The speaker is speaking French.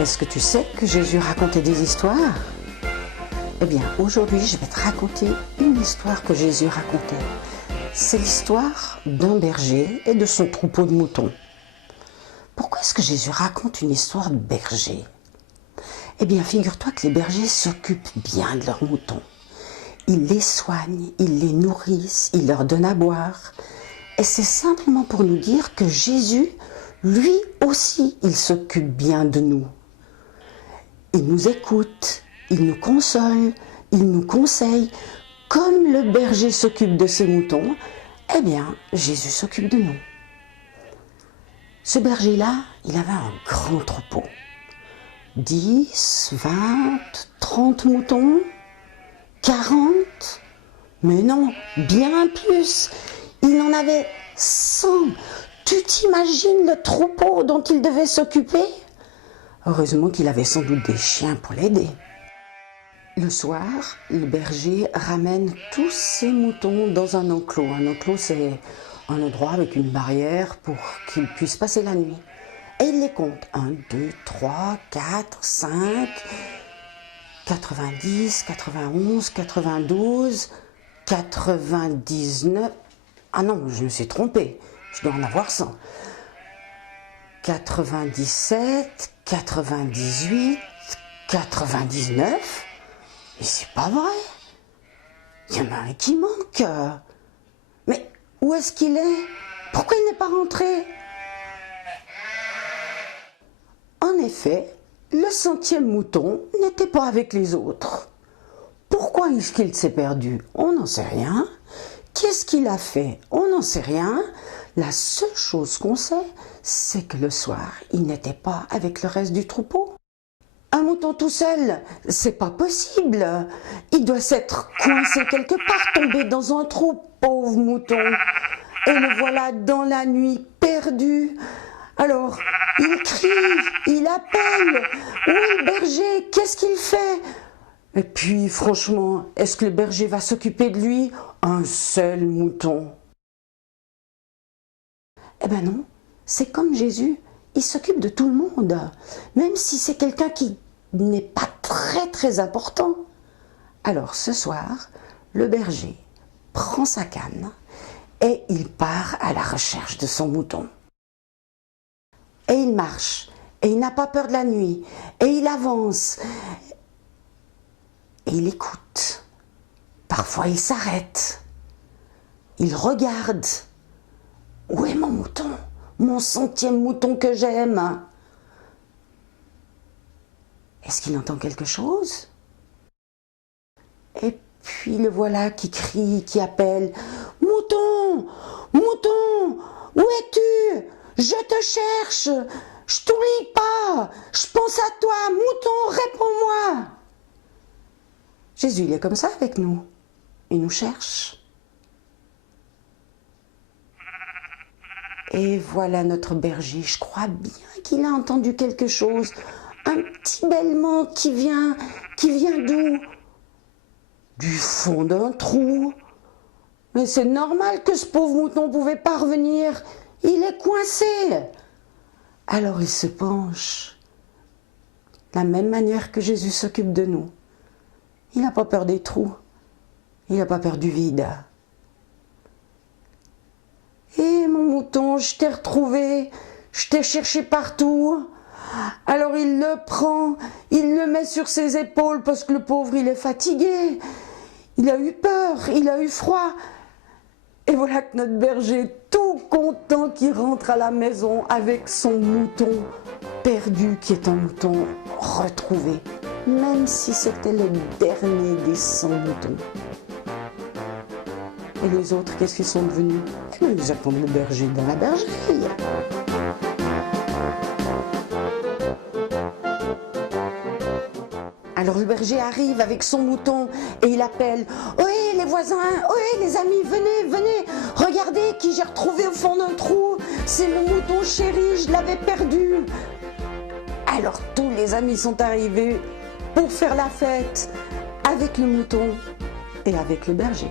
Est-ce que tu sais que Jésus racontait des histoires? Eh bien, aujourd'hui, je vais te raconter une histoire que Jésus racontait. C'est l'histoire d'un berger et de son troupeau de moutons. Pourquoi est-ce que Jésus raconte une histoire de berger? Eh bien, figure-toi que les bergers s'occupent bien de leurs moutons. Ils les soignent, ils les nourrissent, ils leur donnent à boire. Et c'est simplement pour nous dire que Jésus, lui aussi, il s'occupe bien de nous. Il nous écoute, il nous console, il nous conseille. Comme le berger s'occupe de ses moutons, eh bien, Jésus s'occupe de nous. Ce berger-là, il avait un grand troupeau. 10, 20, 30 moutons, 40, mais non, bien plus. Il en avait 100. Tu t'imagines le troupeau dont il devait s'occuper? Heureusement qu'il avait sans doute des chiens pour l'aider. Le soir, le berger ramène tous ses moutons dans un enclos. Un enclos, c'est un endroit avec une barrière pour qu'ils puissent passer la nuit. Et il les compte. 1, 2, 3, 4, 5, 90, 91, 92, 99... Ah non, je me suis trompée. Je dois en avoir 100. 97, 98, 99... Mais c'est pas vrai. Il y en a un qui manque. Mais où est-ce qu'il est? Pourquoi il n'est pas rentré? En effet, le 100e mouton n'était pas avec les autres. Pourquoi est-ce qu'il s'est perdu? On n'en sait rien. Qu'est-ce qu'il a fait? On n'en sait rien. La seule chose qu'on sait, c'est que le soir, il n'était pas avec le reste du troupeau. Un mouton tout seul, c'est pas possible. Il doit s'être coincé quelque part, tombé dans un trou, pauvre mouton. Et le voilà dans la nuit, perdu. Alors, il crie, il appelle. Où est le berger? Qu'est-ce qu'il fait? Et puis, franchement, est-ce que le berger va s'occuper de lui? Un seul mouton. Eh ben non, c'est comme Jésus. Il s'occupe de tout le monde, même si c'est quelqu'un qui n'est pas très important. Alors ce soir, le berger prend sa canne et il part à la recherche de son mouton. Et il marche, et il n'a pas peur de la nuit, et il avance, et il écoute. Parfois il s'arrête, il regarde. Où est mon mouton? Mon 100e mouton que j'aime. Est-ce qu'il entend quelque chose? Et puis le voilà qui crie, qui appelle. Mouton! Mouton! Où es-tu? Je te cherche! Je t'oublie pas! Je pense à toi! Mouton, réponds-moi! Jésus, il est comme ça avec nous. Il nous cherche. Et voilà notre berger. Je crois bien qu'il a entendu quelque chose. Un petit bêlement qui vient d'où? Du fond d'un trou. Mais c'est normal que ce pauvre mouton ne pouvait pas revenir. Il est coincé. Alors il se penche. De la même manière que Jésus s'occupe de nous. Il n'a pas peur des trous. Il n'a pas peur du vide. Et mon mouton, je t'ai retrouvé. Je t'ai cherché partout. Alors il le prend, il le met sur ses épaules parce que le pauvre il est fatigué. Il a eu peur, il a eu froid. Et voilà que notre berger, tout content, qui rentre à la maison avec son mouton perdu, qui est un mouton retrouvé, même si c'était le dernier des 100 moutons. Et les autres, qu'est-ce qu'ils sont devenus? Ils attendent le berger dans la bergerie. Alors le berger arrive avec son mouton et il appelle « Ohé les voisins, ohé les amis, venez, venez, regardez qui j'ai retrouvé au fond d'un trou, c'est le mouton chéri, je l'avais perdu !» Alors tous les amis sont arrivés pour faire la fête avec le mouton et avec le berger.